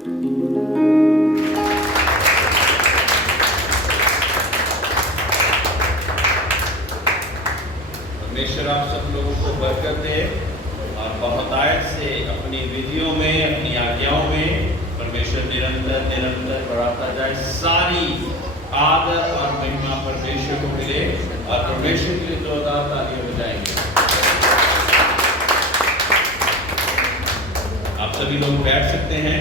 परमेश्वर आप सब लोगों को बरकत दे और बहुतायत से अपनी विधियों में, अपनी आज्ञाओं में परमेश्वर निरंतर निरंतर बढ़ाता जाए। सारी आदर और महिमा परमेश्वर को मिले और परमेश्वर के लिए जोरदार तालियां बजाएंगे। आप सभी लोग बैठ सकते हैं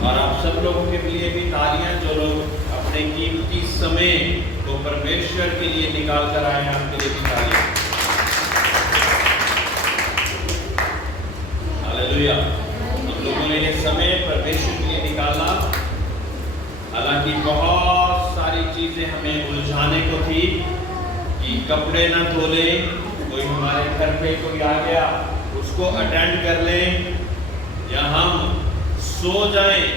और आप सब लोगों के लिए भी तालियां, जो लोग अपने कीमती समय को परमेश्वर के लिए निकाल कर आए हैं, आपके लिए भी तालियां। हालेलुया। हम लोगों ने ये समय परमेश्वर के लिए निकाला। हालांकि बहुत सारी चीजें हमें उलझाने को थी कि कपड़े ना धो लें, कोई हमारे घर पे कोई आ गया उसको अटेंड कर लें, या हम सो जाएं।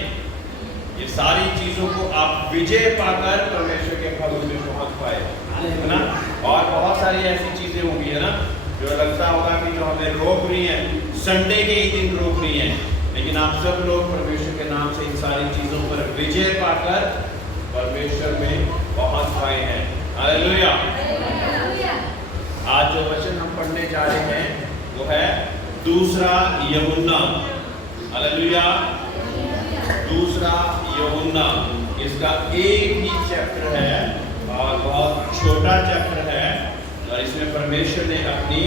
ये सारी चीजों को आप विजय पाकर परमेश्वर के भवन में पहुंच पाए, है ना। और बहुत सारी ऐसी चीजें होंगी, है ना, जो लगता होगा कि जो हमें रोक रही हैं, संडे के ही दिन रोक रही हैं, लेकिन आप सब लोग परमेश्वर के नाम से इन सारी चीजों पर विजय पाकर परमेश्वर में पहुंच पाए हैं। हालेलुया। आज जो वचन हम पढ़ने जा रहे हैं वो है दूसरा यूहन्ना। हालेलुया। दूसरा यूहन्ना, इसका एक ही चैप्टर है और बहुत छोटा चैप्टर है, और इसमें परमेश्वर ने अपनी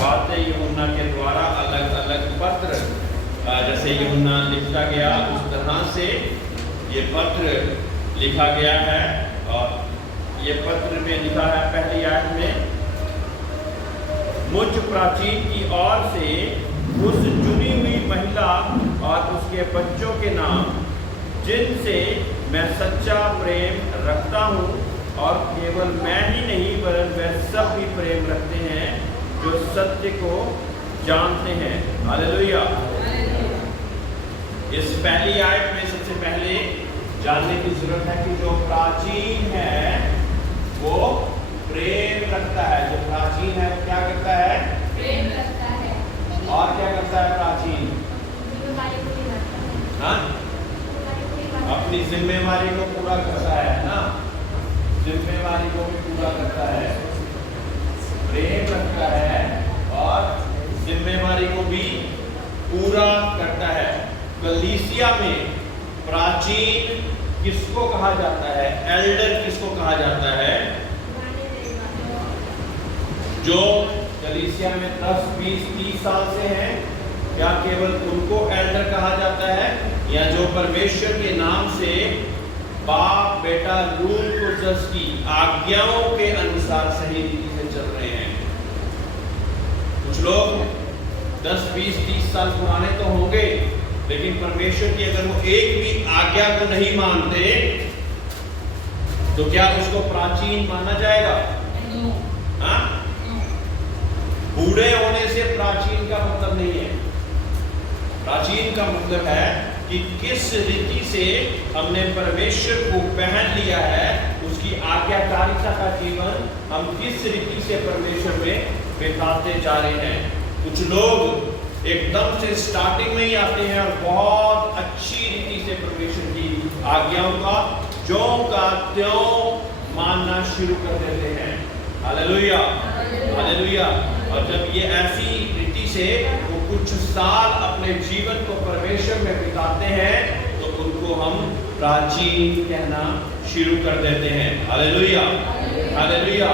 बातें यूहन्ना के द्वारा अलग अलग पत्र, जैसे यूहन्ना लिखता गया उस तरह से ये पत्र लिखा गया है। और ये पत्र में लिखा है पहली आयत में, मुझ प्राचीन की ओर से उस चुनी हुई महिला और उसके बच्चों के नाम, जिनसे मैं सच्चा प्रेम रखता हूँ, और केवल मैं ही नहीं वरन वे सब भी प्रेम रखते हैं जो सत्य को जानते हैं। हालेलुया। इस पहली आयत में सबसे पहले जानने की जरूरत है कि जो प्राचीन है वो प्रेम रखता है। जो प्राचीन है वो क्या करता है? प्रेम रखता है। और क्या करता है प्राचीन? हाँ, अपनी जिम्मेवारी को पूरा करता है ना, जिम्मेवारी को भी पूरा करता है, प्रेम रखता है और जिम्मेवारी को भी पूरा करता है। कलीसिया में प्राचीन किसको कहा जाता है? एल्डर किसको कहा जाता है? जो कलीसिया में 10, 20, 30 साल से हैं, क्या केवल उनको एल्डर कहा जाता है, या जो परमेश्वर के नाम से बाप बेटा रूल कुर्जस की आज्ञाओं के अनुसार सही रीति से चल रहे हैं? कुछ लोग 10, 20, 30 साल पुराने तो होंगे, लेकिन परमेश्वर की अगर वो एक भी आज्ञा को नहीं मानते तो क्या उसको प्राचीन माना जाएगा? हाँ? बूढ़े होने से प्राचीन का मतलब नहीं है। प्राचीन का मतलब है कि किस रीति से हमने परमेश्वर को पहन लिया है, उसकी आज्ञाकारिता का जीवन हम किस रीति से परमेश्वर में बिताते जा रहे हैं। कुछ लोग एकदम से स्टार्टिंग में ही आते हैं और बहुत अच्छी रीति से परमेश्वर की आज्ञाओं का ज्यों का त्यों मानना शुरू कर देते हैं। हालेलुया। हालेलुया। और जब ये ऐसी रीति से वो कुछ साल अपने जीवन को परमेश्वर में बिताते हैं तो उनको हम प्राचीन कहना शुरू कर देते हैं। हालेलुया। हालेलुया।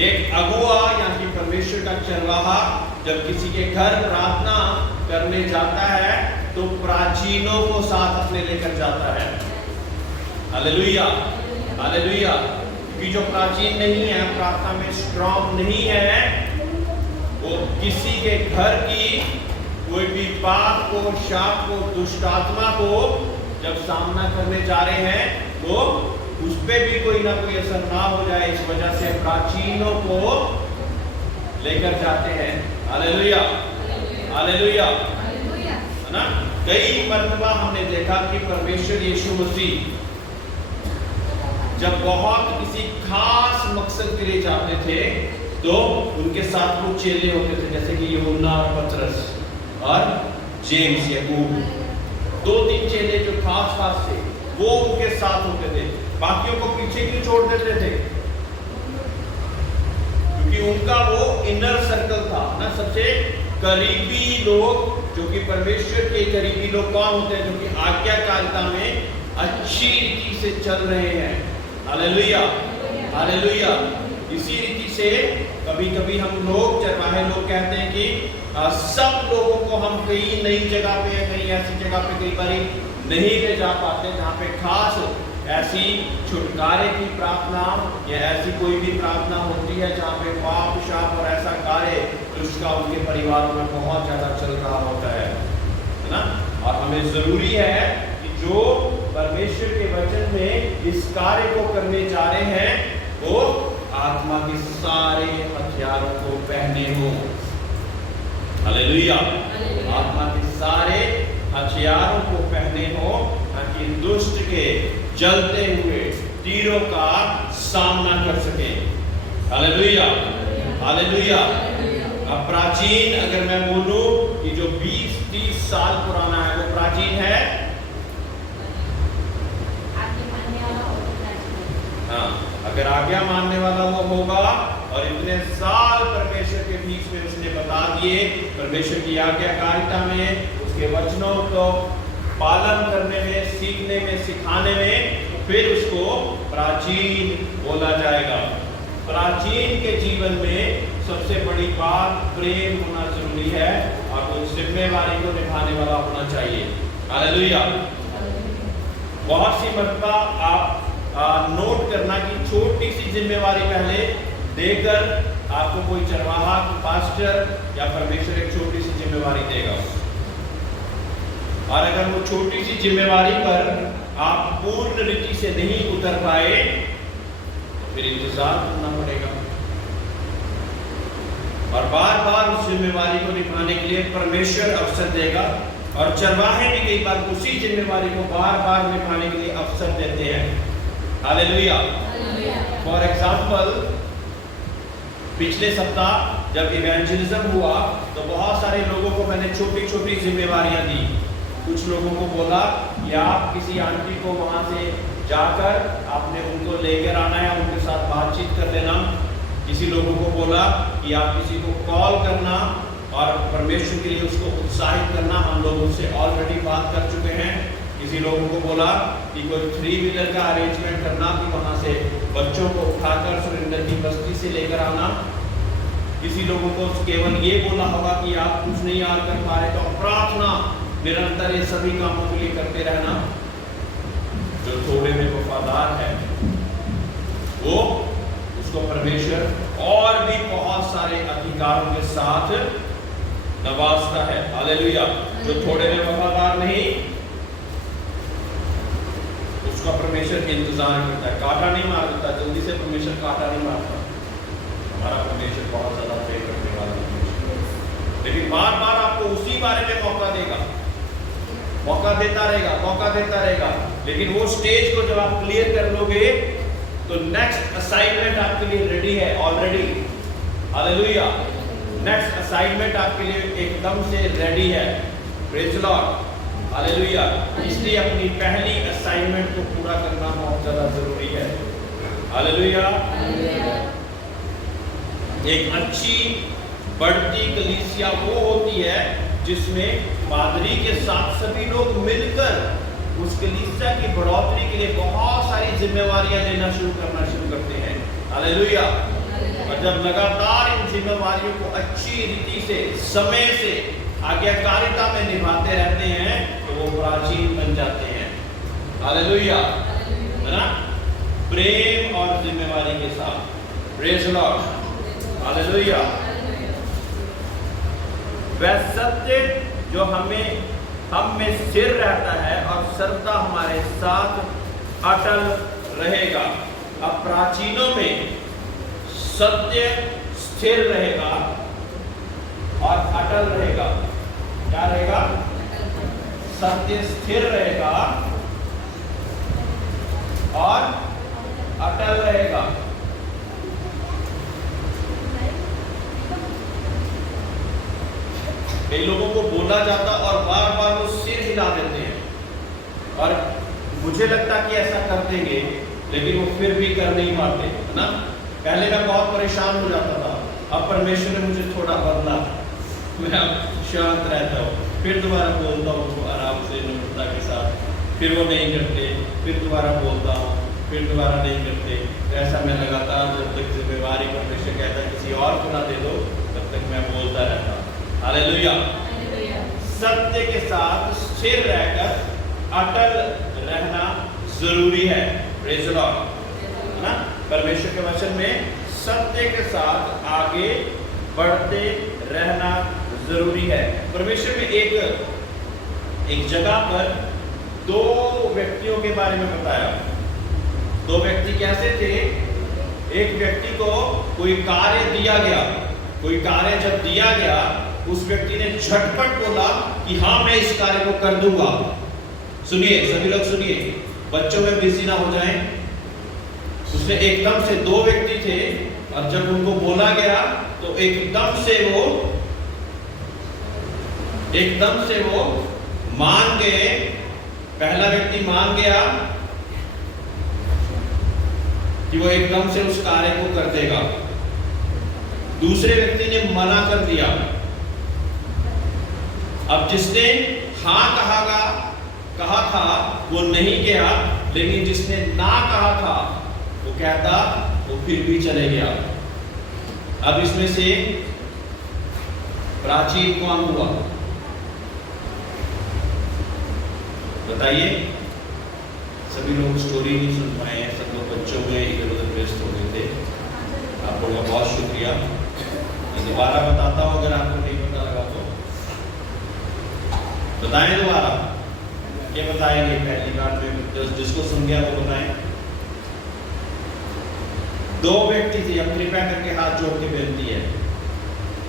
एक अगुआ यानी परमेश्वर का चरवाहा जब किसी के घर प्रार्थना करने जाता है तो प्राचीनों को साथ अपने लेकर जाता है। हालेलुया। हालेलुया। कि जो प्राचीन नहीं है, प्रार्थना में स्ट्रॉन्ग नहीं है, वो किसी के घर की कोई भी पाप को, शाप को, दुष्ट आत्मा को जब सामना करने जा रहे हैं तो उस पे भी कोई ना कोई असर ना हो जाए, इस वजह से प्राचीनों को लेकर जाते हैं। हालेलुया। हालेलुया। है ना। कई मर्तबा हमने देखा कि परमेश्वर यीशु मसीह जब बहुत किसी खास मकसद के लिए जाते थे तो उनके साथ कुछ चेले होते थे, जैसे कि यूहन्ना और पतरस, और जेम्स याकूब, 2-3 चेले जो खास थे वो उनके साथ होते थे। बाकियों को पीछे क्यों छोड़ देते थे? क्योंकि उनका वो इनर सर्कल था ना, सबसे करीबी लोग, जो कि परमेश्वर के करीबी लोग कौन होते हैं? जो कि आज्ञाकारिता में अच्छी रीति से चल रहे हैं। Hallelujah, hallelujah. इसी रीति से कभी कभी हम लोग चरवाहे लोग कहते हैं कि सब लोगों को हम कहीं नई जगह पे या कहीं ऐसी जगह पे कई बार नहीं ले जा पाते जहाँ पे खास ऐसी छुटकारे की प्रार्थना या ऐसी कोई भी प्रार्थना होती है जहाँ पे पाप शाप और ऐसा कार्य उसका उनके परिवारों में बहुत ज्यादा चल रहा होता है ना। और हमें जरूरी है कि जो परमेश्वर के वचन में इस कार्य को करने जा रहे हैं वो आत्मा के सारे हथियारों को पहने हो। हालेलुया, आत्मा के सारे हथियारों को पहने हो ताकि दुष्ट के जलते हुए तीरों का सामना कर सके। Hallelujah, hallelujah. अब प्राचीन अगर मैं बोलूं कि जो 20-30 साल पुराना है वो प्राचीन है। हाँ, अगर आज्ञा मानने वाला वो होगा और इतने साल परमेश्वर के बीच में उसने बता दिए, परमेश्वर की आज्ञाकारिता में, उसके वचनों को पालन करने में, सीखने में, सिखाने में, फिर उसको प्राचीन बोला जाएगा। प्राचीन के जीवन में सबसे बड़ी बात प्रेम होना जरूरी है और उस जिम्मेवारी को निभाने वाला होना चाहिए। हालेलुया। बहुत सी मर्तबा आप नोट करना कि छोटी सी जिम्मेवारी पहले देकर आपको कोई चरवाहा, पास्टर या परमेश्वर एक छोटी सी जिम्मेवारी देगा और अगर वो छोटी सी जिम्मेवारी पर आप पूर्ण रीति से नहीं उतर पाए तो फिर इंतजार करना पड़ेगा और बार बार उस जिम्मेवारी को निभाने के लिए परमेश्वर अवसर देगा। और चरवाहे भी कई बार उसी जिम्मेवारी को बार बार निभाने के लिए अवसर देते हैं। हालेलुया। फॉर एग्जाम्पल, पिछले सप्ताह जब इवेंजलिज्म हुआ तो बहुत सारे लोगों को मैंने छोटी छोटी जिम्मेवारियां दी। कुछ लोगों को बोला कि आप किसी आंटी को वहां से जाकर आपने उनको लेकर आना है, उनके साथ बातचीत कर लेना। किसी लोगों को बोला कि आप किसी को कॉल करना और परमेश्वर के लिए उसको उत्साहित करना। हम लोग उससे ऑलरेडी बात कर चुके हैं। किसी लोगों को बोला कि कोई 3 व्हीलर का अरेंजमेंट करना, कि वहां से बच्चों को उठाकर सुरेंद्र की बस्ती से लेकर आना। किसी लोगों को केवल ये बोला होगा कि आप कुछ नहीं याद कर पा रहे तो प्रार्थना निरंतर ये सभी कामों के लिए करते रहना। जो थोड़े में वफादार है वो उसको परमेश्वर और भी बहुत सारे अधिकारों के साथ नवाजता है। हालेलुया। जो थोड़े में वफादार नहीं उसका परमेश्वर इंतजार करता है, कांटा नहीं मार देता जल्दी से। परमेश्वर कांटा नहीं मारता। हमारा परमेश्वर बहुत ज्यादा प्रेम करने वाला है, लेकिन बार बार आपको उसी बारे में मौका देगा, मौका देता रहेगा, मौका देता रहेगा। लेकिन वो स्टेज को जब आप क्लियर कर लोगे तो नेक्स्ट असाइनमेंट आपके लिए रेडी है ऑलरेडी। हालेलुया। नेक्स्ट असाइनमेंट आपके लिए एकदम से रेडी है। Praise the Lord. हालेलुया। इसलिए अपनी पहली असाइनमेंट को पूरा करना बहुत ज्यादा जरूरी है। हालेलुया। एक अच्छी बढ़ती कलीसिया वो होती है जिसमें पादरी के साथ सभी लोग मिलकर उस कलीसिया की बढ़ोतरी के लिए बहुत सारी जिम्मेवारियां लेना शुरू करते हैं। हालेलुया। और जब लगातार इन जिम्मेवारियों को अच्छी रीति से, समय से, आज्ञाकारिता में निभाते रहते हैं तो वो प्राचीन बन जाते हैं। हालेलुया, है ना? प्रेम और जिम्मेवारी के साथ। Praise the Lord. हालेलुया। वह सत्य जो हम में स्थिर रहता है और सर्वदा हमारे साथ अटल रहेगा। अब प्राचीनों में सत्य स्थिर रहेगा और अटल रहेगा। क्या रहेगा? सत्य स्थिर रहेगा और अटल रहेगा। कई लोगों को बोला जाता और गिरा देते हैं, और मुझे लगता कि ऐसा कर देंगे, लेकिन वो फिर भी कर नहीं पाते, है ना। पहले मैं बहुत परेशान हो जाता था, अब परमेश्वर ने मुझे थोड़ा बदला, मैं अब शांत रहता हूँ, फिर दोबारा बोलता हूँ उनको आराम से, नम्रता के साथ, फिर वो नहीं करते, फिर दोबारा बोलता हूँ, फिर दोबारा नहीं करते। ऐसा मैं लगातार, जब तक जिम्मेवारी परमेश्वर कहता किसी और को ना दे दो, तब तक मैं बोलता रहता। हालेलुया। सत्य के साथ स्थिर रहकर अटल रहना जरूरी है। प्रेज़ द लॉर्ड, है ना। परमेश्वर के वचन में सत्य के साथ आगे बढ़ते रहना जरूरी है। परमेश्वर ने एक जगह पर दो व्यक्तियों के बारे में बताया। दो व्यक्ति कैसे थे? एक व्यक्ति को कोई कार्य दिया गया, कोई कार्य जब दिया गया, उस व्यक्ति ने झटपट बोला कि हाँ मैं इस कार्य को कर दूंगा। सुनिए, सभी लोग सुनिए, बच्चों में बिजी ना हो जाएं। उसने एकदम से, दो व्यक्ति थे, और जब उनको बोला गया तो एकदम से वो मान गए। पहला व्यक्ति मान गया कि वो एकदम से उस कार्य को कर देगा। दूसरे व्यक्ति ने मना कर दिया। अब जिसने हाँ कहा था वो नहीं गया, लेकिन जिसने ना कहा था वो कहता, वो फिर भी चले गया। अब इसमें से प्राचीन कौन हुआ? बताइए। सभी लोग स्टोरी नहीं सुन पाए हैं, सब लोग बच्चों में इधर उधर व्यस्त हो गए थे। आप लोगों का बहुत शुक्रिया। मैं दोबारा बताता हूँ, अगर आपको नहीं पता लगा तो बताएं दोबारा। क्या बताएंगे? पहली बार में जिसको सुन गया वो बताएं। दो व्यक्ति थे, अब कृपया करके हाथ जोड़ के बेनती है,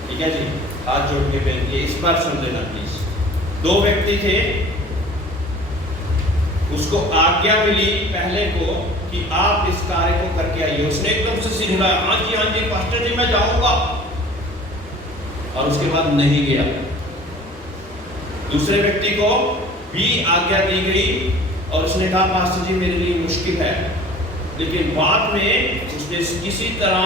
ठीक है जी, हाथ जोड़ के बेनती है, इस बार सुन लेना प्लीज। दो व्यक्ति थे, उसको आज्ञा मिली पहले को कि आप इस कार्य को करके आइए। उसने एकदम से सिर हिलाया, हाँ जी पास्टर जी मैं जाऊंगा, और उसके बाद नहीं गया। दूसरे व्यक्ति को भी आज्ञा दी गई और उसने कहा पास्टर जी मेरे लिए मुश्किल है, लेकिन बाद में उसने किसी तरह,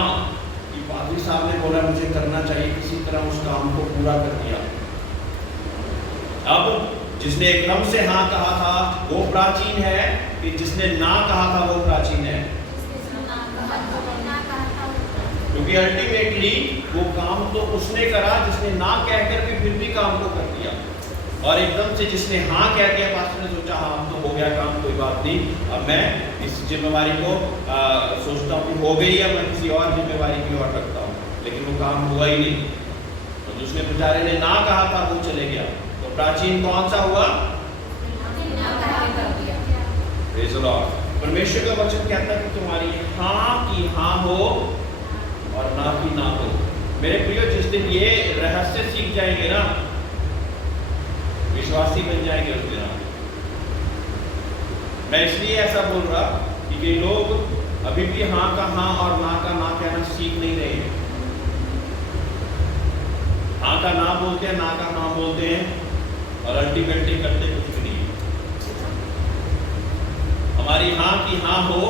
कि पादरी साहब ने बोला मुझे करना चाहिए, किसी तरह उस काम को पूरा कर दिया। अब जिसने एकदम से हाँ कहा था वो प्राचीन है, कि जिसने ना कहा था वो प्राचीन है? क्योंकि अल्टीमेटली वो काम तो उसने करा जिसने ना कहकर भी फिर भी काम को कर दिया, और एकदम से जिसने हाँ कह दिया, पास्टर ने सोचा हाँ तो हो गया काम, कोई बात नहीं, अब मैं इस जिम्मेवारी को सोचता हूँ कि हो गई है, मैं किसी और जिम्मेवारी की ओर रखता हूँ, लेकिन वो काम हुआ ही नहीं। तो जिसने बेचारे ने ना कहा था वो चले गया। तो प्राचीन कौन सा हुआ? Praise the Lord. परमेश्वर का वचन कहता है कि तुम्हारी हाँ की हाँ हो और ना की ना हो। मेरे प्रियो, जिस दिन ये रहस्य सीख जाएंगे ना, विश्वासी बन जाएंगे उस दिन। मैं इसलिए ऐसा बोल रहा कि कई लोग अभी भी हाँ का हाँ और ना का ना कहना सीख नहीं रहे हैं। हाँ का ना बोलते हैं, ना का हाँ बोलते हैं, और अल्टीमेटली करते कुछ भी नहीं। हमारी हाँ की हाँ हो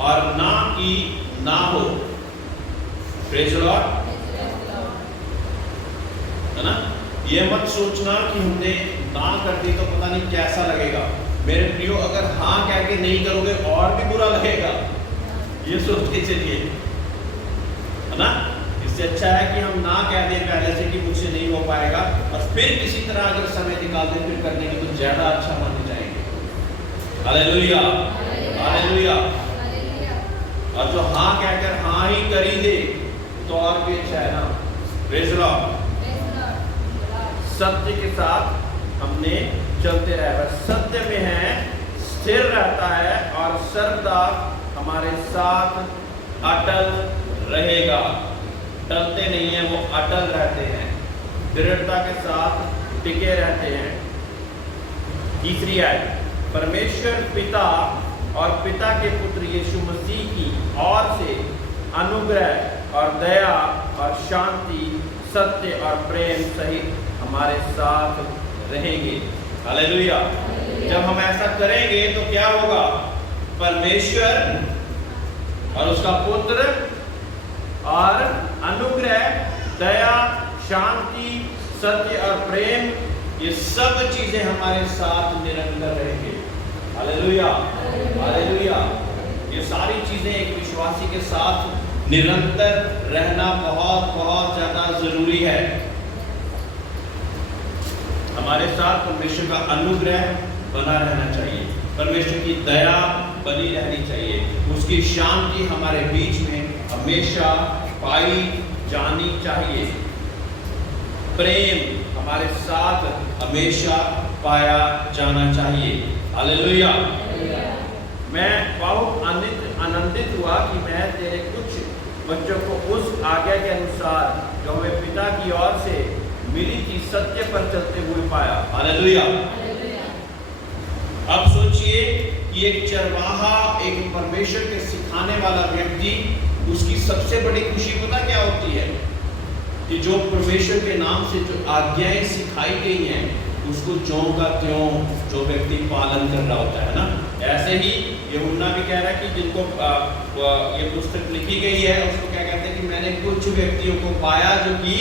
और ना की ना हो। प्रेज़ द लॉर्ड, है ना। ये मत सोचना कि हमने ना कर दी तो पता नहीं कैसा लगेगा। मेरे प्रियो, अगर हाँ कह के नहीं करोगे और भी बुरा लगेगा, ये सोच के चलिए, है ना। इससे अच्छा है कि हम ना कह दें पहले से कि मुझसे नहीं हो पाएगा, और फिर किसी तरह अगर समय निकाल दें फिर करने की, तो ज्यादा अच्छा माने जाएंगे। Hallelujah, hallelujah. और जो हाँ कहकर हाँ ही कर ही दे तो और भी अच्छा है ना। Praise the Lord. सत्य के साथ हमने चलते रहे, सत्य में है, स्थिर रहता है, और सर्वदा हमारे साथ अटल रहेगा। टलते नहीं है, वो अटल रहते हैं, दृढ़ता के साथ टिके रहते हैं। तीसरी आयत, परमेश्वर पिता और पिता के पुत्र यीशु मसीह की ओर से अनुग्रह और दया और शांति, सत्य और प्रेम सहित हमारे साथ रहेंगे। हालेलुया। जब हम ऐसा करेंगे तो क्या होगा? परमेश्वर और उसका पुत्र और अनुग्रह, दया, शांति, सत्य और प्रेम, ये सब चीजें हमारे साथ निरंतर रहेंगे। Hallelujah, hallelujah. ये सारी चीजें एक विश्वासी के साथ निरंतर रहना बहुत बहुत ज्यादा जरूरी है। हमारे साथ परमेश्वर का अनुग्रह बना रहना चाहिए, परमेश्वर की दया बनी रहनी चाहिए, उसकी शांति हमारे बीच में हमेशा पाई जानी चाहिए, प्रेम हमारे साथ हमेशा पाया जाना चाहिए। हालेलुया। मैं बहुत आनंदित हुआ कि मैं तेरे कुछ बच्चों को उस आज्ञा के अनुसार जो हमें पिता की ओर से मिली थी सत्य पर चलते हुए पाया। हालेलुया। अब सोचिए कि एक चरवाहा, एक परमेश्वर के सिखाने वाला व्यक्ति, उसकी सबसे बड़ी खुशी पता क्या होती है? कि जो परमेश्वर के नाम से जो आज्ञाएं सिखाई गई हैं उसको ज्यों का त्यों जो व्यक्ति पालन कर रहा होता है ना। ऐसे ही यूहन्ना भी कह रहा है कि जिनको ये पुस्तक लिखी गई है उसको क्या कहते हैं कि मैंने कुछ व्यक्तियों को पाया जो कि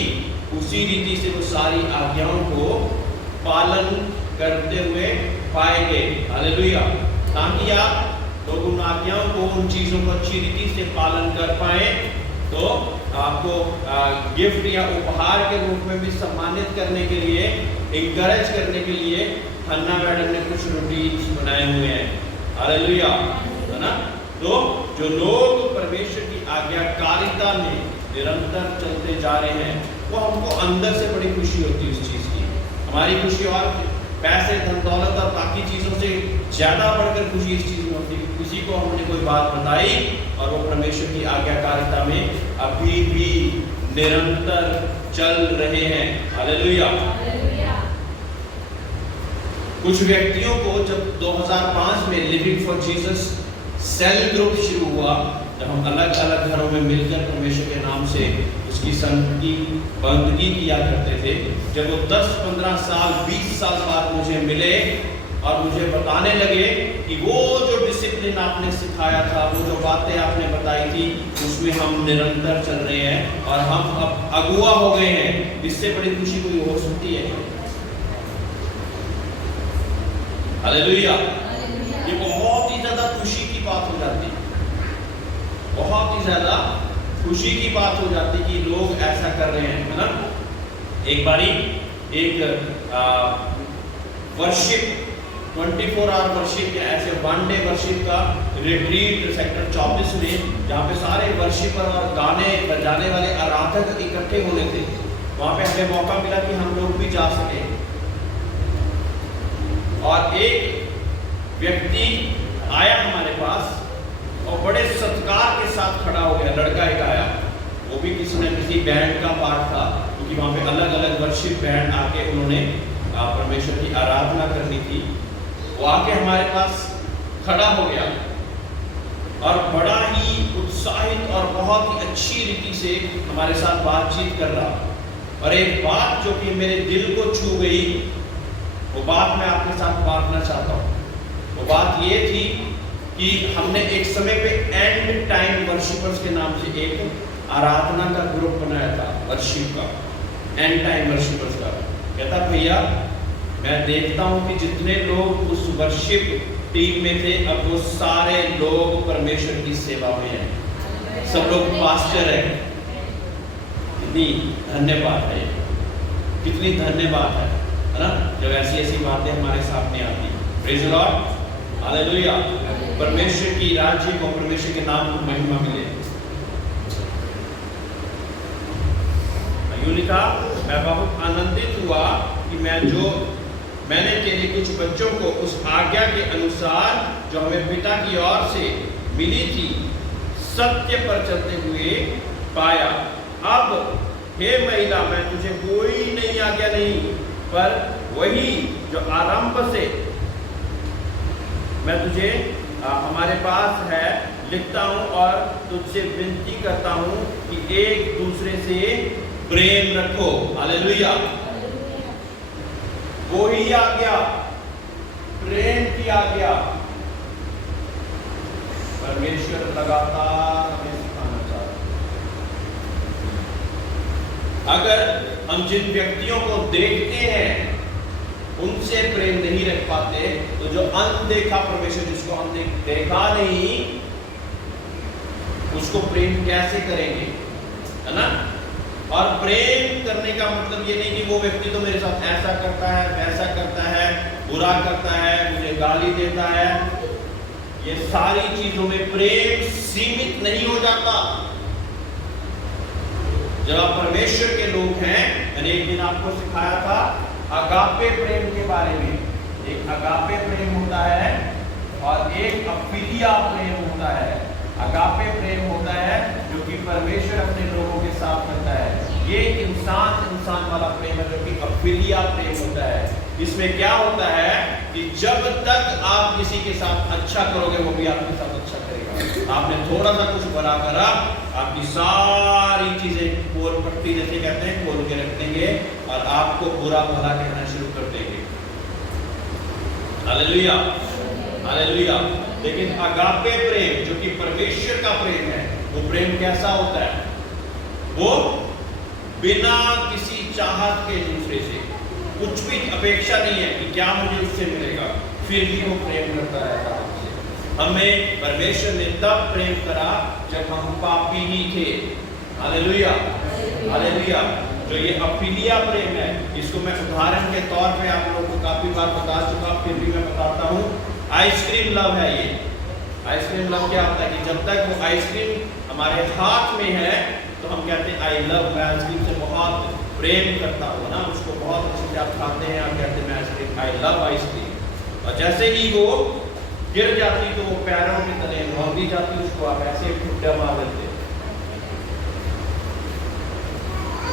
उसी रीति से वो सारी आज्ञाओं को पालन करते हुए पाए गए। हालेलुया। ताकि आप लोग उन आज्ञाओं को, उन चीजों को अच्छी रीति से पालन कर पाए, तो आपको गिफ्ट या उपहार के रूप में भी सम्मानित करने के लिए, इंकरेज करने के लिए हन्ना मैडम ने कुछ रूटीन्स बनाए हुए हैं। हालेलुया, है ना। तो जो लोग परमेश्वर की आज्ञाकारिता में निरंतर चलते जा रहे हैं, वो हमको अंदर से बड़ी खुशी होती है उस चीज की। हमारी खुशी और पैसे, धन दौलत और बाकी चीजों से ज्यादा बढ़कर खुशी इस चीज में होती है, किसी को हमने कोई बात बताई और वो परमेश्वर की आज्ञाकारिता में अभी भी निरंतर चल रहे हैं। हालेलुया। कुछ व्यक्तियों को जब 2005 में living for Jesus cell group शुरू हुआ, जब हम अलग अलग घरों में मिलकर परमेश्वर के नाम से उसकी संगति बंदगी किया करते थे, जब वो 10, 15 साल, 20 साल बाद मुझे मिले और मुझे बताने लगे कि वो जो डिसिप्लिन आपने सिखाया था, वो जो बातें आपने बताई थी, उसमें हम निरंतर चल रहे हैं और हम अब अगुआ हो गए हैं, इससे बड़ी खुशी कोई हो सकती है? हालेलुया। ये बहुत ही ज्यादा खुशी की बात हो जाती है, बहुत ही ज्यादा खुशी की बात हो जाती कि लोग ऐसा कर रहे हैं, है ना। एक बारी एक वर्शिप 24 आवर वर्शिप या ऐसे 1 डे वर्शिप का रिट्रीट सेक्टर 24 में, जहाँ पे सारे वर्शिपर और गाने बजाने वाले आराधक इकट्ठे होने थे, वहाँ पे हमें मौका मिला कि हम लोग भी जा सके। और एक व्यक्ति आया हमारे पास और बड़े सत्कार के साथ खड़ा हो गया, लड़का एक आया, वो भी किसी न किसी बैंड का पार्ट था, क्योंकि वहाँ पे अलग अलग वर्शिप बैंड आके उन्होंने परमेश्वर की आराधना करनी थी। वो आके हमारे पास खड़ा हो गया और बड़ा ही उत्साहित और बहुत ही अच्छी रीति से हमारे साथ बातचीत कर रहा। और एक बात जो कि मेरे दिल को छू गई, वो बात मैं आपके साथ बांटना चाहता हूँ। वो बात ये थी कि हमने एक समय पे एंड टाइम वर्शिपर्स के नाम से एक आराधना का ग्रुप बनाया था, वर्शिप का, एंड टाइम वर्शिपर्स का। कहता भैया मैं देखता हूँ कि जितने लोग उस वर्शिप टीम में थे, अब वो सारे लोग परमेश्वर की सेवा में हैं, सब लोग पास्टर हैं। कितनी धन्यवाद है, कितनी धन्यवाद है ना, जब ऐसी ऐसी बातें हमारे सामने आती। Praise the Lord, hallelujah. परमेश्वर की राज्य को, परमेश्वर के नाम को महिमा मिले। यूनिका, मैं बहुत आनंदित हुआ कि मैंने तेरे कुछ बच्चों को उस आज्ञा के अनुसार जो हमें पिता की ओर से मिली थी सत्य पर चलते हुए पाया। अब हे महिला, मैं तुझे कोई नई आज्ञा नहीं, पर वही जो आरंभ से मैं तुझे हमारे पास है लिखता हूं और तुझसे विनती करता हूं कि एक दूसरे से प्रेम रखो। हालेलुया। वो ही आज्ञा प्रेम की आज्ञा परमेश्वर लगातार हमें सिखाना चाहता है। अगर हम जिन व्यक्तियों को देखते हैं उनसे प्रेम नहीं रख पाते, तो जो अनदेखा परमेश्वर, जिसको हमने देखा नहीं, उसको प्रेम कैसे करेंगे, है ना? और प्रेम करने का मतलब ये नहीं कि वो व्यक्ति तो मेरे साथ ऐसा करता है, वैसा करता है, बुरा करता है, मुझे गाली देता है। ये सारी चीजों में प्रेम सीमित नहीं हो जाता। जब आप परमेश्वर के लोग हैं, मैंने एक दिन आपको सिखाया था अगापे प्रेम के बारे में। एक अगापे प्रेम होता है और एक अफिलिया प्रेम होता है। अगापे प्रेम होता है जो कि परमेश्वर अपने लोगों के साथ करता है। ये इंसान वाला प्रेम है जो कि अफिलिया प्रेम होता है। इसमें क्या होता है कि जब तक आप किसी के साथ अच्छा करोगे, वो भी आपके साथ अच्छा करेगा। आपने थोड़ा सा कुछ बुरा करा, आपकी सारी चीजें पोल पट्टी जैसे कहते हैं खोल के रख देंगे और आपको बुरा भला कहना शुरू कर देंगे। Hallelujah, hallelujah. लेकिन अगापे प्रेम जो कि परमेश्वर का प्रेम है, वो प्रेम कैसा होता है? वो बिना किसी चाहत के दूसरे से, कुछ भी अपेक्षा नहीं है कि क्या मुझे उससे मिलेगा, फिर भी वो प्रेम करता रहता है हमसे। हमें परमेश्वर ने तब प्रेम करा जब हम पापी ही थे। Hallelujah, hallelujah. जो ये अफिलिया प्रेम है, इसको मैं उदाहरण के तौर पे आप लोगों को काफी बार बता चुका, फिर भी मैं बताता हूँ। आइसक्रीम लव है ये। आइसक्रीम लव क्या होता है कि जब तक वो आइसक्रीम हमारे हाथ में है तो हम कहते हैं आई लव, मैं आइसक्रीम से बहुत प्रेम करता हूँ ना, उसको बहुत अच्छे से आप खाते हैं, आप कहते हैं मैं आइसक्रीम, आई लव आइसक्रीम। और जैसे ही वो गिर जाती तो वो पैरों के तले रौंदी जाती, उसको आप ऐसे ठुड्डा मार देते।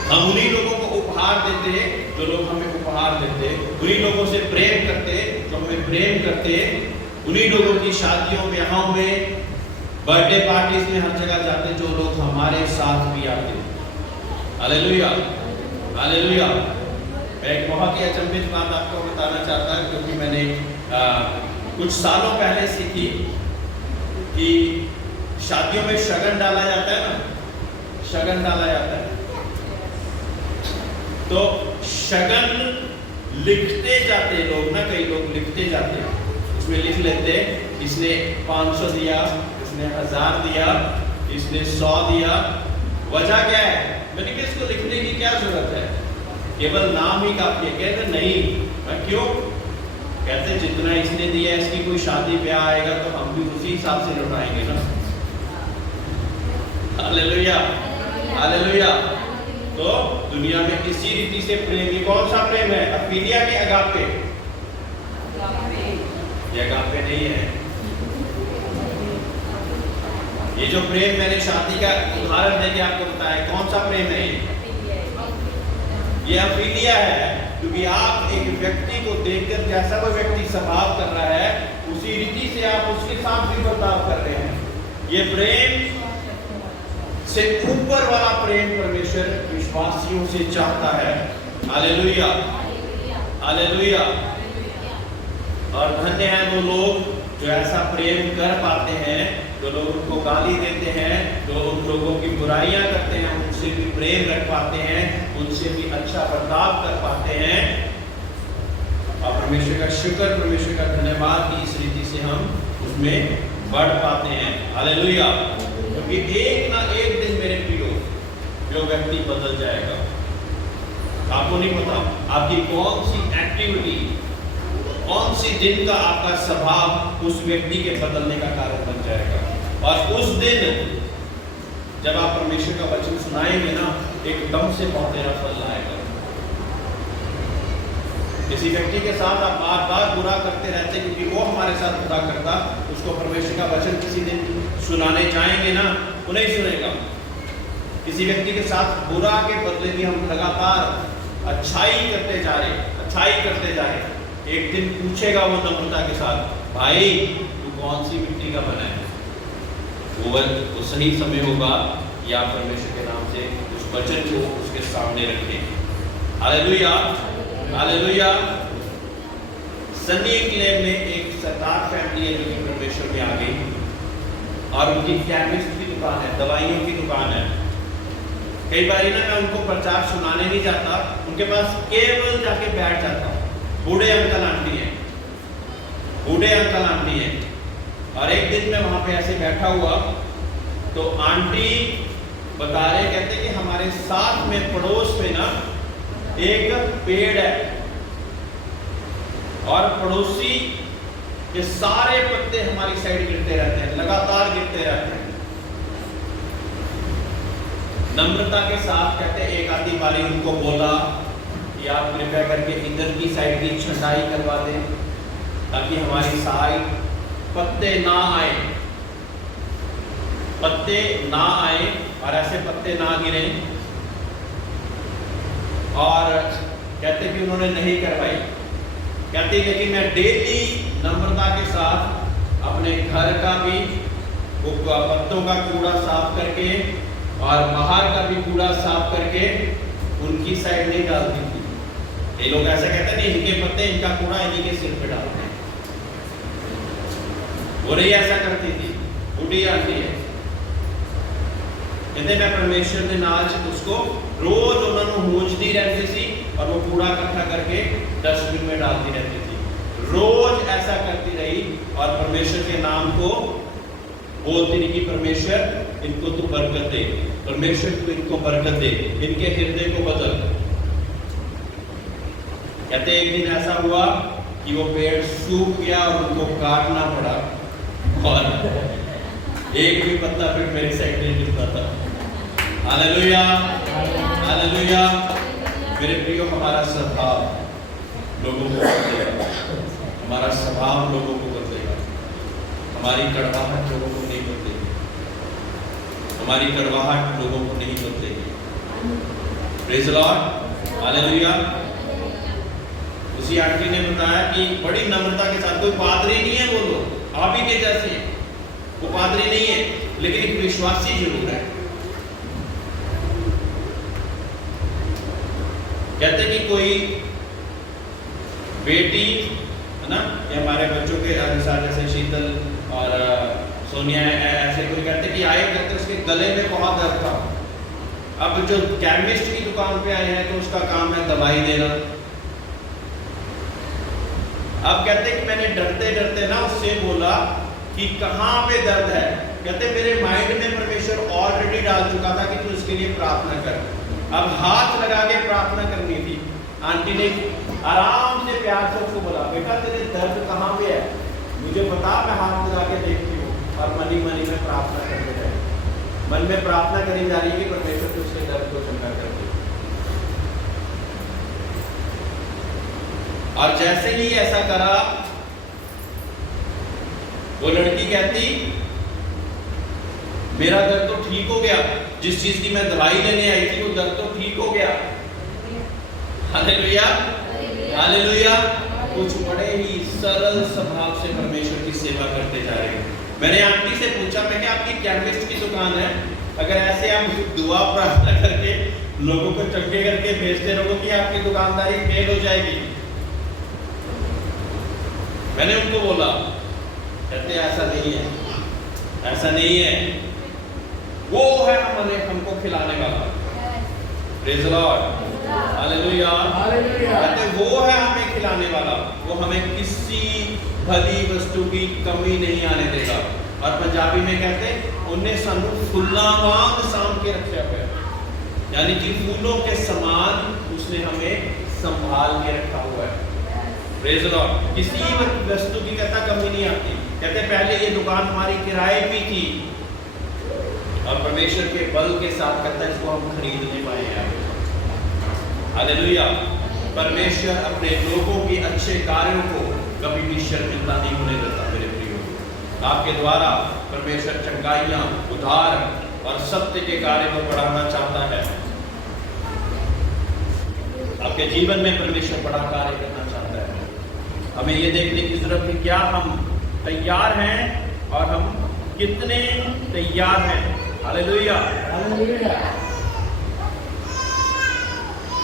हम उन्हीं लोगों को उपहार देते जो लोग हमें उपहार देते, उन्हीं लोगों से प्रेम करते जो हमें प्रेम करते, उन्हीं लोगों की शादियों, ब्याहों में, बर्थडे पार्टीज में हर जगह जाते जो लोग हमारे साथ भी आते। Hallelujah, hallelujah. मैं एक बहुत ही अचंभित बात आपको बताना चाहता हूं, क्योंकि मैंने कुछ सालों पहले सीखी कि शादियों में शगन डाला जाता है ना, शगन डाला जाता है। तो शगन लिखते जाते लोग ना, कई लोग लिखते जाते, उसमें लिख लेते इसने 500 दिया, इसने 1000 दिया, इसने 100 दिया। वजह क्या है? मैंने कहा इसको लिखने की क्या जरूरत है, केवल नाम ही काफी है। कहते नहीं, मैं क्यों? कहते जितना इसने दिया, इसकी कोई शादी ब्याह आएगा तो हम भी उसी हिसाब से लौटाएंगे ना। Hallelujah, hallelujah. तो दुनिया में इसी रीति से प्रेम, ये कौन सा प्रेम है? अफिलिया के अगापे? ये अगापे नहीं है। ये जो प्रेम मैंने शादी का उदाहरण देके आपको बताया, कौन सा प्रेम है ये अफिलिया है। क्योंकि आप एक व्यक्ति को देखकर जैसा कोई व्यक्ति स्वभाव कर रहा है, उसी रीति से आप उसके साथ भी बर्ताव कर रहे हैं। ये प्रेम से ऊपर वाला प्रेम परमेश्वर विश्वासियों से चाहता है। Hallelujah, hallelujah. और धन्य है वो लोग जो ऐसा प्रेम कर पाते हैं, जो लोग उनको गाली देते हैं, जो उन लोगों की बुराइयां करते हैं, उनसे भी प्रेम रख पाते हैं, उनसे भी अच्छा बर्ताव कर पाते हैं। और परमेश्वर का शुक्र, परमेश्वर का धन्यवाद कि इस रीति से हम उसमें बढ़ पाते हैं। हालेलुया। क्योंकि एक ना एक दिन मेरे प्रियो जो व्यक्ति बदल जाएगा। आपको नहीं पता आपकी कौन सी एक्टिविटी, कौन सी दिन का आपका स्वभाव उस व्यक्ति के बदलने का कारण बन जाएगा। और उस दिन जब आप परमेश्वर का वचन सुनाएंगे ना, एकदम से बहुत तेरा फल आएगा। किसी व्यक्ति के साथ आप बार बार बुरा करते रहते क्योंकि वो हमारे साथ बुरा करता, उसको परमेश्वर का वचन किसी दिन सुनाने जाएंगे ना, वो नहीं सुनेगा। किसी व्यक्ति के साथ बुरा के बदले भी हम लगातार अच्छाई करते जा रहे, अच्छाई करते जा रहे, एक दिन पूछेगा वो नम्रता के साथ, भाई तू कौन सी मिट्टी का बना है? वो सही समय होगा या परमेश्वर के नाम से उस वचन को उसके सामने रखें। Hallelujah, hallelujah. सनी क्लेम में एक सरदार फैमिली है जो कि परमेश्वर में आ गई और उनकी केमिस्ट की दुकान है, दवाइयों की दुकान है। कई बार ना मैं उनको प्रचार सुनाने नहीं जाता, उनके पास केवल जाके बैठ जाता हूँ। बूढ़े अंकल आंटी हैं, बूढ़े अंकल आंटी हैं। और एक दिन मैं वहां पे ऐसे बैठा हुआ तो आंटी बता रहे, कहते कि हमारे साथ में पड़ोस में ना एक पेड़ है और पड़ोसी के सारे पत्ते हमारी साइड गिरते रहते हैं, लगातार गिरते रहते हैं। नम्रता के साथ कहते एक आधी बारी उनको बोला कि आप कृपया करके इधर की साइड की छंटाई करवा दें ताकि हमारी साइड पत्ते ना आए, पत्ते ना आए और ऐसे पत्ते ना गिरे। और कहते कि उन्होंने नहीं करवाई। कहते लेकिन मैं डेली नम्रता के साथ अपने घर का भी वो पत्तों का कूड़ा साफ करके और बाहर का भी कूड़ा साफ करके उनकी साइड नहीं डालती थी। ये लोग ऐसा कहते नहीं, इनके पत्ते इनका कूड़ा इन्हीं के सिर पे डालते हैं। वो नहीं ऐसा करती थी, बूढ़ी आती है। कहते मैं परमेश्वर के नाल उसको रोज उन्होंने हूंजती रहती थी और वो कूड़ा इकट्ठा करके डस्टबिन में डालती रहती थी। रोज ऐसा करती रही और परमेश्वर के नाम को बोलती रही कि परमेश्वर इनको तू बरकत दे, परमेश्वर तू इनको बरकत दे, इनके हृदय को बदल। कहते एक दिन ऐसा हुआ कि वो पेड़ सूख गया और उनको काटना पड़ा और एक भी पत्ता फिर मेरी साइड नहीं गिरता था। Hallelujah, hallelujah. मेरे प्रियो, हमारा स्वभाव लोगों को बदलेगा, हमारा स्वभाव लोगों को बदलेगा, हमारी कड़वाहट लोगों को नहीं बदलेगी, हमारी कड़वाहट लोगों को नहीं बदलेगी। Praise the Lord, hallelujah. उसी आंटी ने बताया कि बड़ी नम्रता के साथ, कोई पादरी नहीं है वो लोग, आप ही के जैसे, वो पादरी नहीं है लेकिन एक विश्वासी जरूर है। कहते कि कोई बेटी है ना, ये हमारे बच्चों के अनुसार जैसे शीतल और सोनिया ऐसे कोई कहते कि आए, कहते उसके गले में बहुत दर्द था। अब जो केमिस्ट की दुकान पे आए हैं तो उसका काम है दवाई देना। अब कहते कि मैंने डरते डरते ना उससे बोला कि कहाँ पे दर्द है। कहते मेरे माइंड में परमेश्वर ऑलरेडी डाल चुका था कि तू इसके लिए प्रार्थना कर। अब हाथ लगा के प्रार्थना करनी थी। आंटी ने आराम से प्यार से उसको बोला, बेटा तेरे दर्द कहाँ पे है, मुझे बता, मैं हाथ लगा के देखती हूँ। और मनी मनी में प्रार्थना करते रहे, मन में प्रार्थना करी जा रही है कि परमेश्वर तो उसके दर्द को चंगा कर दे। और जैसे ही ऐसा करा, वो लड़की कहती मेरा दर्द तो ठीक हो गया, जिस चीज की मैं दवाई लेने आई थी वो दर्द तो ठीक हो गया। Hallelujah, hallelujah. कुछ बड़े ही सरल स्वभाव से परमेश्वर की सेवा करते जा रहे हैं। मैंने आंटी से पूछा, मैं क्या आपकी केमिस्ट की दुकान है, अगर ऐसे आप दुआ प्रार्थना करके लोगों को चंगे करके भेजते रहो कि आपकी दुकानदारी फेल हो जाएगी। मैंने उनको बोला, कहते ऐसा नहीं है, ऐसा नहीं है, वो है हमारे हमको खिलाने वाला। Praise the Lord, hallelujah, hallelujah. कहते वो है हमें खिलाने वाला, वो हमें किसी भली वस्तु की कमी नहीं आने देगा। और पंजाबी में कहते उन्हें सानू फुल्लां वांग साम के रखा है, यानी कि फूलों के समान उसने हमें संभाल के रखा हुआ है। Praise the Lord. किसी वस्तु की कहता कमी नहीं आती। कहते पहले ये दुकान हमारी किराए पे थी और परमेश्वर के बल के साथ कहता है इसको हम खरीद नहीं पाए हैं। हालेलुया। परमेश्वर अपने लोगों के अच्छे कार्यों को कभी भी शर्मिंदा नहीं होने देता। मेरे प्रियो, आपके द्वारा परमेश्वर चंगाइयां, उद्धार और सत्य के कार्य को बढ़ाना चाहता है। आपके जीवन में परमेश्वर बड़ा कार्य करना चाहता है। हमें ये देखने की जरूरत है क्या हम तैयार हैं और हम कितने तैयार हैं। Hallelujah, hallelujah.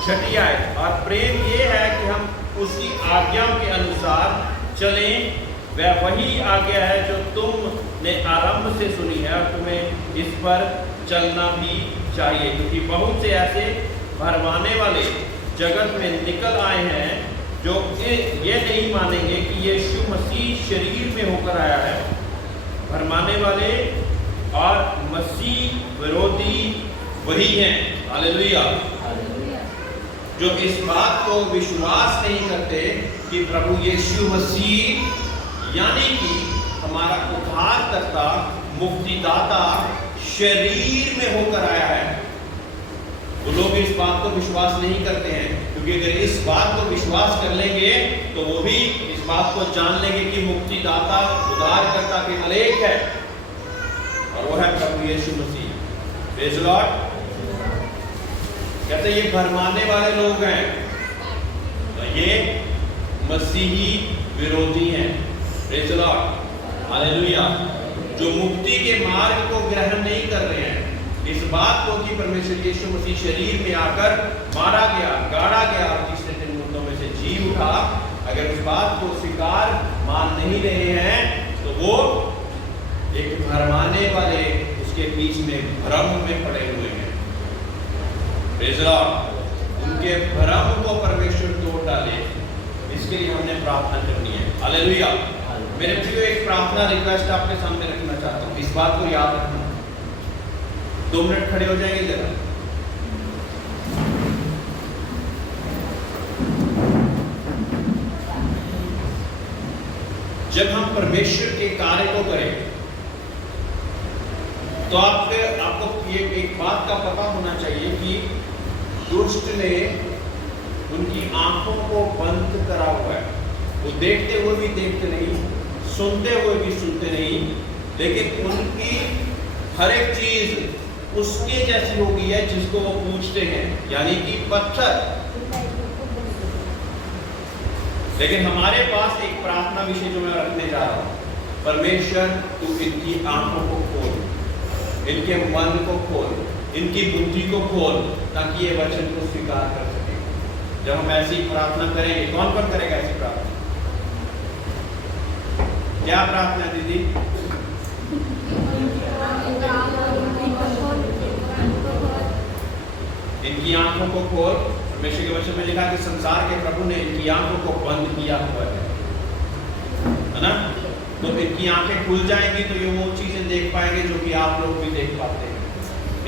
छठी आयत, और प्रेम ये है कि हम उसकी आज्ञाओं के अनुसार चलें। वह वही आज्ञा है जो तुमने आरंभ से सुनी है और तुम्हें इस पर चलना भी चाहिए, क्योंकि बहुत से ऐसे भरमाने वाले जगत में निकल आए हैं जो ये नहीं मानेंगे कि यीशु मसीह शरीर में होकर आया है। भरमाने वाले और मसीह विरोधी वही हैं, हालेलुया, जो इस बात को विश्वास नहीं करते कि प्रभु यीशु मसीह यानी कि हमारा उद्धारकर्ता, मुक्तिदाता शरीर में होकर आया है। वो लोग इस बात को विश्वास नहीं करते हैं, क्योंकि अगर इस बात को विश्वास कर लेंगे तो वो भी इस बात को जान लेंगे कि मुक्तिदाता, उद्धारकर्ता केवल एक है और वो है प्रभु Yeshu Masih. Praise the lord. कहते ये भरमाने वाले लोग हैं, तो ये मसीही विरोधी हैं। प्रेज़ द लॉर्ड, हालेलुया, जो मुक्ति के मार्ग को ग्रहण नहीं कर रहे हैं। इस बात को कि परमेश्वर यीशु मसीह शरीर में आकर मारा गया, गाड़ा गया और तीसरे दिन मुर्दों में से जी उठा, अगर उस बात को स्वीकार मान नहीं रहे हैं तो वो एक भरमाने वाले उसके बीच में भ्रम में पड़े हुए हैं। Praise the Lord. उनके भ्रम को परमेश्वर तोड़ डाले, इसके लिए हमने प्रार्थना करनी है। हालेलुया। मेरे प्रियो, एक प्रार्थना रिक्वेस्ट आपके सामने रखना चाहता हूँ, इस बात को याद रखना। 2 मिनट खड़े हो जाएंगे जरा। जब हम परमेश्वर के कार्य को करें तो आपको ये एक बात का पता होना चाहिए कि दुष्ट ने उनकी आंखों को बंद करा हुआ है। वो देखते हुए भी देखते नहीं, सुनते हुए भी सुनते नहीं, लेकिन उनकी हर एक चीज उसके जैसी हो गई है जिसको वो पूछते हैं, यानी कि पत्थर। लेकिन हमारे पास एक प्रार्थना विषय जो मैं रखने जा रहा हूं, परमेश्वर तू इनकी आंखों को खोल, इनके मन को खोल, इनकी बुद्धि को खोल, ताकि ये वचन को स्वीकार कर सके। जब हम ऐसी प्रार्थना करेंगे, कौन कौन करेगा ऐसी प्रार्थना? क्या प्रार्थना दीदी? इनकी आंखों को खोल। परमेश्वर के वचन में लिखा कि संसार के प्रभु ने इनकी आंखों को बंद किया हुआ है ना? तो इनकी आंखें खुल जाएंगी तो ये वो चीजें देख पाएंगे जो कि आप लोग भी देख पाते हैं।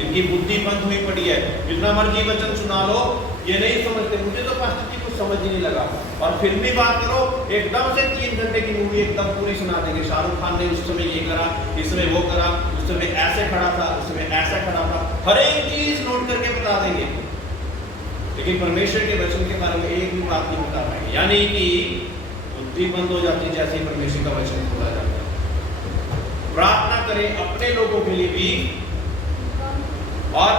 इनकी बुद्धि बंद हुई पड़ी है, जितना मर्जी वचन सुना लो ये नहीं समझते। मुझे तो पास्टर जी कुछ समझ ही नहीं लगा। और फिल्मी बात करो, एकदम से 3 घंटे की मूवी एकदम पूरी सुना देंगे। शाहरुख खान ने उस समय ये करा, इस समय वो करा, उस समय ऐसे खड़ा था, उस समय ऐसा खड़ा था, हर एक चीज नोट करके बता देंगे। लेकिन परमेश्वर के वचन के बारे में एक भी बात नहीं बता पाएंगे, यानी कि बुद्धि बंद हो जाती है जैसे ही परमेश्वर का वचन खोला जाता है। प्रार्थना करें अपने लोगों के लिए भी, और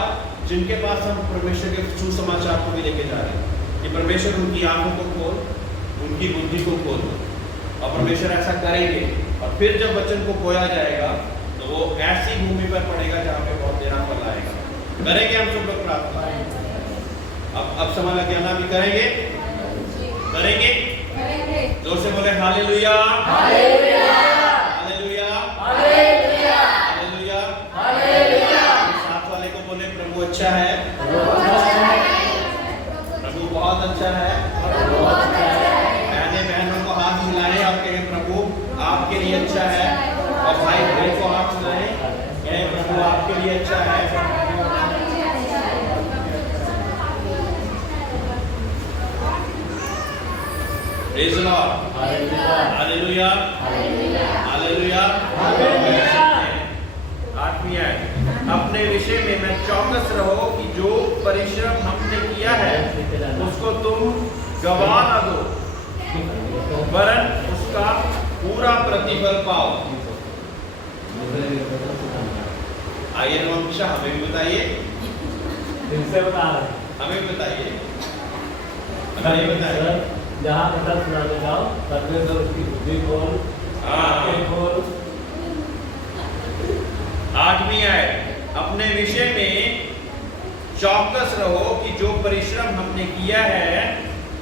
जिनके पास हम परमेश्वर के सुसमाचार को भी लेके जा रहे हैं, कि परमेश्वर उनकी आंखों को खोल, उनकी बुद्धि को खोल। और परमेश्वर ऐसा करेंगे, और फिर जब वचन को बोया जाएगा तो वो ऐसी भूमि पर पड़ेगा जहाँ पे बहुत देर फल आएगा। करेंगे हम सब लोग प्रार्थना? अब समझ लग गया ना? अभी करेंगे? जोर से बोले hallelujah, hallelujah, hallelujah, hallelujah, hallelujah, hallelujah. साथ वाले को बोले प्रभु अच्छा है, प्रभु बहुत अच्छा है। बहनों को हाथ मिलाएं और कहें प्रभु आपके लिए अच्छा है, और भाई भाई को हाथ मिलाएं, कहें प्रभु आपके लिए अच्छा है। Praise the Lord. Hallelujah. Hallelujah. Hallelujah. 8वीं आयत, अपने विषय में मैं चौकस रहो कि जो परिश्रम हमने किया है उसको तुम गवा न दो, वरन उसका पूरा प्रतिफल पाओ। आइए नमस्कार, हमें भी बताइए, हमें भी बताइए, हमें बताइए। जहाँ पता सुनाने जाओ, परमेश्वर उसकी बुद्धि खोल, आंखें खोल। 8वीं आयत, अपने विषय में चौकस रहो कि जो परिश्रम हमने किया है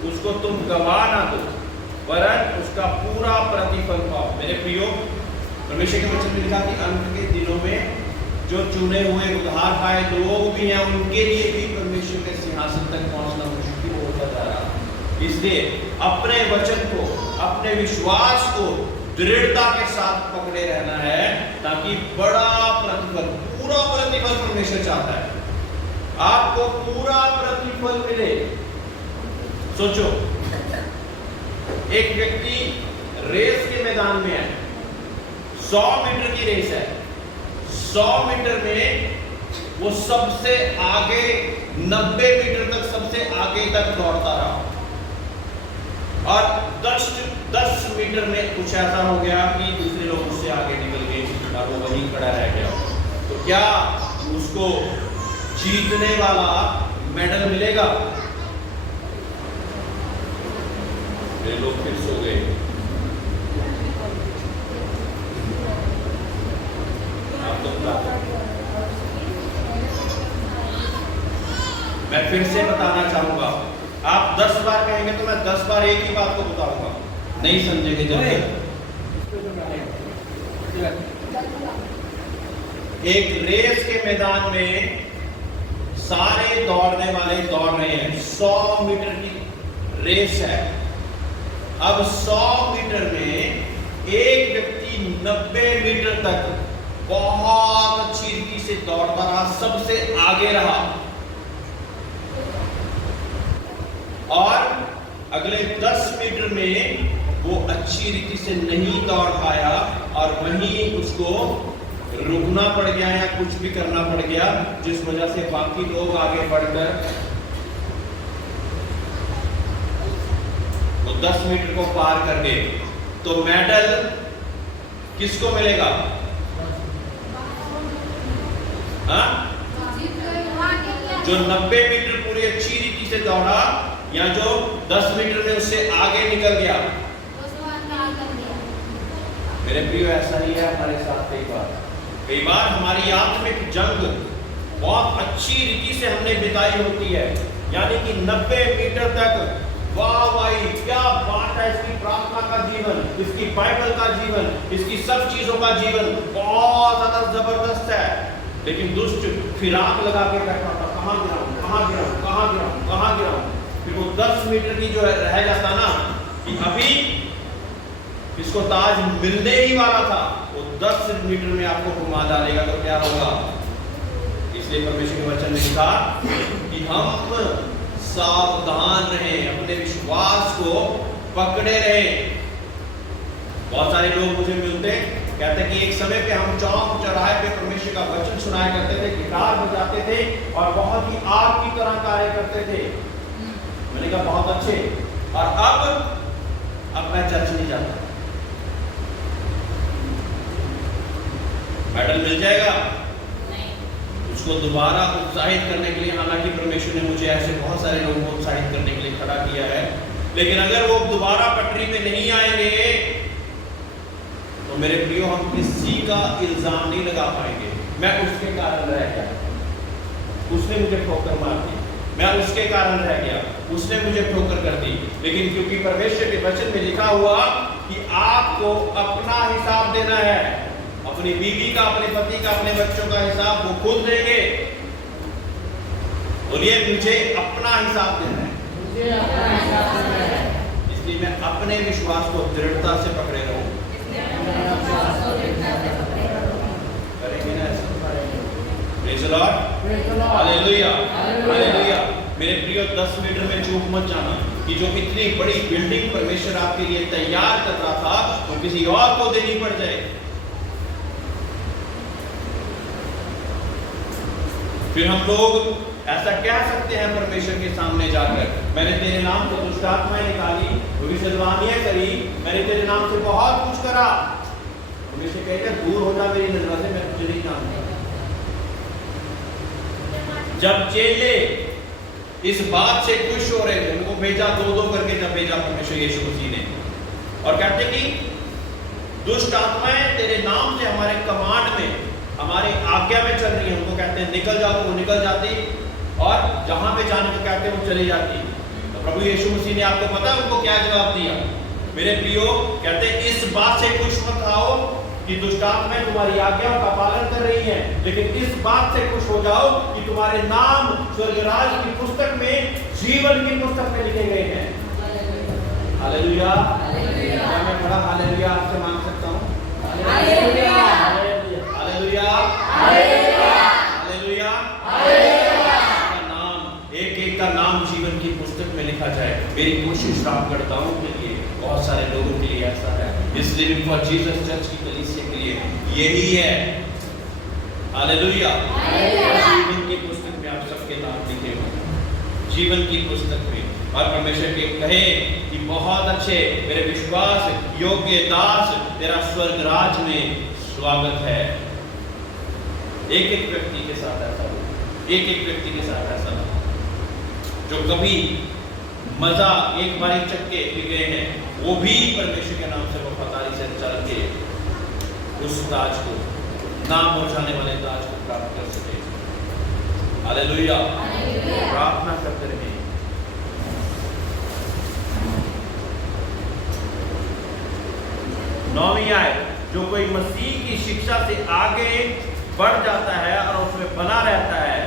उसको तुम गवा ना दो, वरन उसका पूरा प्रतिफल पाओ। मेरे प्रियो, परमेश्वर के वचन में लिखा कि अंत के दिनों में जो चुने हुए उद्धार पाए लोग भी हैं, उनके लिए भी परमेश्वर के सिंहासन तक पहुंचना मुश्किल होता जा रहा है। इसलिए अपने वचन को, अपने विश्वास को दृढ़ता के साथ पकड़े रहना है, ताकि बड़ा प्रतिफल, पूरा प्रतिफल परमेश्वर चाहता है, आपको पूरा प्रतिफल मिले। सोचो, एक व्यक्ति रेस के मैदान में है, 100 मीटर की रेस है, 100 मीटर में वो सबसे आगे 90 मीटर तक सबसे आगे तक दौड़ता रहा, और 10 मीटर में कुछ ऐसा हो गया कि दूसरे लोग उससे आगे निकल गए और वो वहीं खड़ा रह गया। तो क्या उसको जीतने वाला मेडल मिलेगा? वे लोग फिर सो गए। आप तो मैं फिर से बताना चाहूंगा, आप 10 बार कहेंगे तो मैं 10 बार एक ही बात को बताऊंगा, नहीं समझेंगे जल्दी। एक रेस के मैदान में सारे दौड़ने वाले दौड़ रहे हैं, 100 मीटर की रेस है। अब 100 मीटर में एक व्यक्ति 90 मीटर तक बहुत अच्छी रीति से दौड़ता रहा, सबसे आगे रहा, और अगले 10 मीटर में वो अच्छी रीति से नहीं दौड़ पाया, और वहीं उसको रुकना पड़ गया या कुछ भी करना पड़ गया, जिस वजह से बाकी लोग आगे बढ़कर वो 10 मीटर को पार कर गए। तो मेडल किसको मिलेगा? हाँ? जो 90 मीटर पूरी अच्छी रीति से दौड़ा, या जो 10 मीटर में उससे आगे निकल गया? मेरे प्रियो, ऐसा ही है हमारे साथ। कई बार हमारी आत्मिक जंग बहुत अच्छी रीति से हमने बिताई होती है, यानी कि 90 मीटर तक वाह भाई क्या बात है, इसकी प्रार्थना का जीवन, इसकी बाइबल का जीवन, इसकी सब चीजों का जीवन बहुत ज्यादा जबरदस्त है। लेकिन दुष्ट फिराक लगा के बैठा था, कहां गिराऊं, कहां गिराऊं, कहां गिराऊं, कहां गिराऊं। फिर वो 10 मीटर की जो रह जाता ना, कि अभी इसको ताज मिलने ही वाला था, वो 10 मीटर में आपको घुमा डालेगा, तो क्या होगा? इसलिए परमेश्वर के वचन में लिखा कि हम सावधान रहें, अपने विश्वास को पकड़े रहें। बहुत सारे लोग मुझे मिलते, कहते कि एक समय पे हम चौक चौराहे पे परमेश्वर का वचन सुनाया करते थे, गिटार बजाते थे और बहुत ही आग की तरह कार्य करते थे। मैंने कहा बहुत अच्छे, और अब मैं चर्च नहीं जाता। मेडल मिल जाएगा उसको दोबारा उत्साहित करने के लिए। हालांकि परमेश्वर ने मुझे ऐसे बहुत सारे लोगों को उत्साहित करने के लिए खड़ा किया है, लेकिन अगर वो दोबारा पटरी में नहीं आएंगे तो मेरे प्रियो, हम किसी का इल्जाम नहीं लगा पाएंगे। मैं उसके कारण रह गया, उसने मुझे ठोकर मार दी, मैं उसके कारण रह गया, उसने मुझे ठोकर कर दी। लेकिन क्योंकि परमेश्वर के वचन में लिखा हुआ कि आपको अपना हिसाब देना है, अपनी बीवी का, अपने पति का, अपने बच्चों का हिसाब वो खुद देंगे। बोलिए, मुझे अपना हिसाब देना है। इसलिए मैं अपने विश्वास को दृढ़ता से पकड़े रहूं। करेंगे ना ऐसा? Praise the Lord, hallelujah, hallelujah. मेरे प्रियो, 10 मीटर में चूक मत जाना कि जो इतनी बड़ी बिल्डिंग परमेश्वर आपके लिए तैयार कर रहा था, वो किसी और को देनी पड़ जाए। फिर हम लोग ऐसा कह सकते हैं परमेश्वर के सामने जाकर, मैंने तेरे नाम से दुष्ट आत्माएं निकाली, भविष्यवाणियां करी, मैंने तेरे नाम से बहुत कुछ करा। परमेश्वर कहेगा, दूर हो जा मेरी नजर से, मैं तुझे नहीं जानता। जब चेले इस बात से खुश हो रहे थे, उनको भेजा 2-2 करके, जब भेजा परमेश्वर यीशु मसीह ने, और कहते कि दुष्ट आत्माएं तेरे नाम से हमारे कमांड में, हमारे आज्ञा में चल रही है, उनको कहते हैं निकल जाओ, तो वो निकल जाती, और जहां पे जाने को कहते हैं वो चली जाती। तो प्रभु यीशु मसीह ने आपको पता है उनको क्या जवाब दिया? मेरे प्रियो, कहते इस बात से खुश मत आओ कि दुष्ट आत्माएं तुम्हारी आज्ञाओं का पालन कर रही हैं, लेकिन इस बात से खुश हो जाओ कि तुम्हारे नाम स्वर्गराज की पुस्तक में, जीवन की पुस्तक में लिखे गए हैं। हालेलुया। क्या मैं बड़ा हालेलुया आपसे मांग सकता हूँ? Hallelujah, hallelujah, hallelujah. नाम, एक एक का नाम जीवन की पुस्तक में लिखा जाए। मेरी कोशिश राम करताओं के लिए, बहुत सारे लोगों के लिए ऐसा है। इस लिविंग फॉर जीसस चर्च की कलीसिया के लिए यही है। हालेलुया। जीवन की पुस्तक में आप सबके नाम लिखे हो, जीवन की पुस्तक में। और परमेश्वर के कहे कि बहुत अच्छे मेरे विश्वास योग्य दास, तेरा स्वर्ग राज में स्वागत है। एक एक व्यक्ति के साथ ऐसा हो, एक एक व्यक्ति के साथ ऐसा हो जो कभी मजा एक बारी चक्के पी गए हैं, वो भी परमेश्वर के नाम से वफादारी से चल के उस ताज को, नाम पहुंचाने वाले ताज को प्राप्त कर सके। हालेलुया। प्रार्थना करते रहे। नौवीं आयत, जो कोई मसीह की शिक्षा से आगे बढ़ जाता है और उसमें बना रहता है,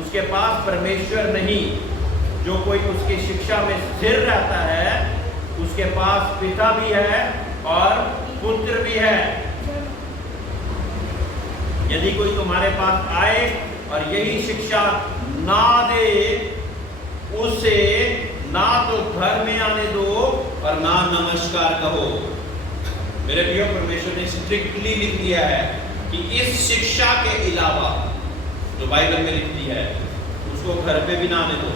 उसके पास परमेश्वर नहीं। जो कोई उसकी शिक्षा में स्थिर रहता है, उसके पास पिता भी है और पुत्र भी है। यदि कोई तुम्हारे पास आए और यही शिक्षा ना दे, उसे ना तो घर में आने दो और ना नमस्कार कहो। मेरे प्रिय, परमेश्वर ने स्ट्रिक्टली लिख दिया है कि इस शिक्षा के अलावा जो बाइबल में लिखती है, उसको घर पे भी ना आने दो।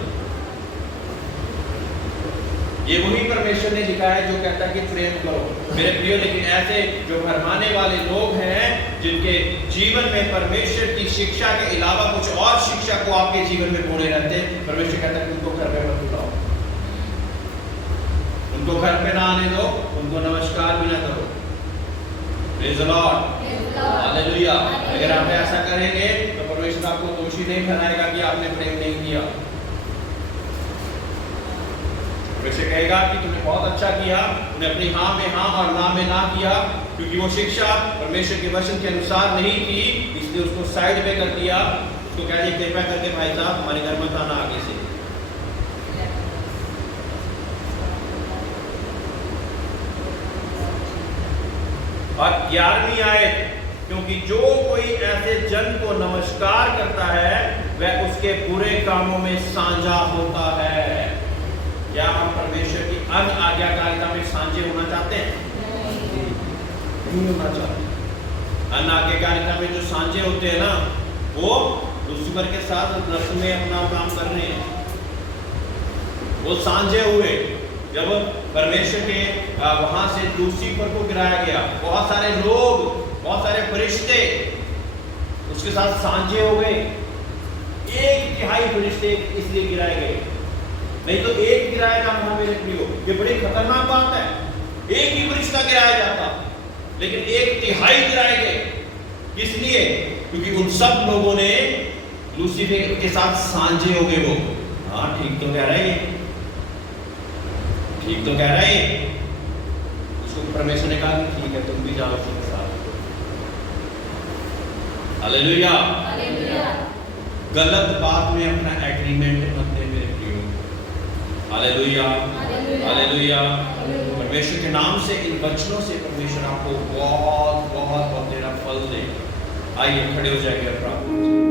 ये वही परमेश्वर ने लिखा है जो कहता है कि प्रेम करो। मेरे प्रिय, लेकिन ऐसे जो भरमाने वाले लोग हैं, जिनके जीवन में परमेश्वर की शिक्षा के अलावा कुछ और शिक्षा को आपके जीवन में बोले रहते हैं, परमेश्वर कहता है कि उनको घर पे मत बुलाओ, उनको घर पे ना आने दो, उनको नमस्कार भी ना करो। Praise the Lord, hallelujah. अगर आप ऐसा करेंगे तो परमेश्वर आपको दोषी नहीं ठहराएगा कि आपने प्रेम नहीं किया। वैसे कहेगा कि तुमने बहुत अच्छा किया, तुमने अपनी हाँ में हाँ और ना में ना किया, क्योंकि वो शिक्षा परमेश्वर के वचन के अनुसार नहीं थी, इसलिए उसको साइड पे कर दिया। उसको कह दिया कृपया करके भाई साहब हमारे घर मत आना आगे से। और 11वीं आयत, क्योंकि जो कोई ऐसे जन को नमस्कार करता है, वह उसके बुरे कामों में साझा होता है। क्या हम परमेश्वर की अन्य आज्ञाकारिता में साझे होना चाहते हैं? नहीं होना चाहते। अन्य आज्ञाकारिता में जो साझे होते हैं ना, वो लूसीफर के साथ नर्स में अपना काम कर रहे हैं। वो साझे हुए जब परमेश्वर के वहां से लूसीफर को गिराया गया। बहुत सारे लोग, बहुत सारे फरिश्ते उसके साथ साझे हो गए। 1/3 फरिश्ते इसलिए गिराए गए, नहीं तो एक गिराया जाना मेरे प्रियो, ये बड़ी खतरनाक बात है। एक ही फरिश्ता गिराया जाता, लेकिन 1/3 गिराए गए। किस लिए? क्योंकि उन सब लोगों ने लूसीफर के साथ साझे हो गए। वो हाँ ठीक तो कह रहे हैं, ठीक तो कह रहे हैं। उसको परमेश्वर ने कहा कि ठीक है तुम भी जाओ उसके साथ। हालेलुया। गलत बात में अपना एग्रीमेंट मत दे मेरे प्रियो। Hallelujah, hallelujah. परमेश्वर के नाम से, इन वचनों से परमेश्वर आपको बहुत बहुत बहुत तेरा फल दे। आइए खड़े हो जाएंगे प्रार्थना।